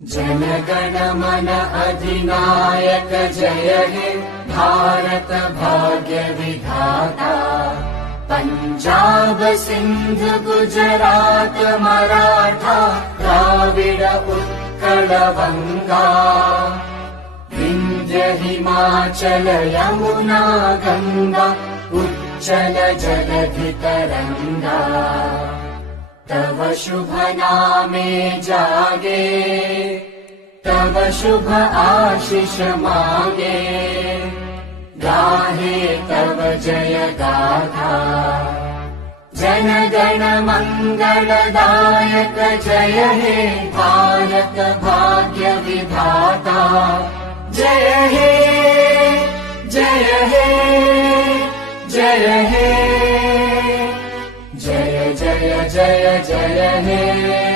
जनगण मन अधिनायक जय हे भारत भाग्य विधाता। पंजाब सिंध गुजरात मराठा द्राविड उत्कल बंगा। विंध्य हिमाचल यमुना गंगा उच्चल जलधि तरंगा। तव शुभ नामे जागे तव शुभ आशीष मागे। गाहे तव जय गाथा जनगण मंगलदायक जय हे भारत भाग्य विधाता। जय हे जय हे जय हे जय जय जय जय हे।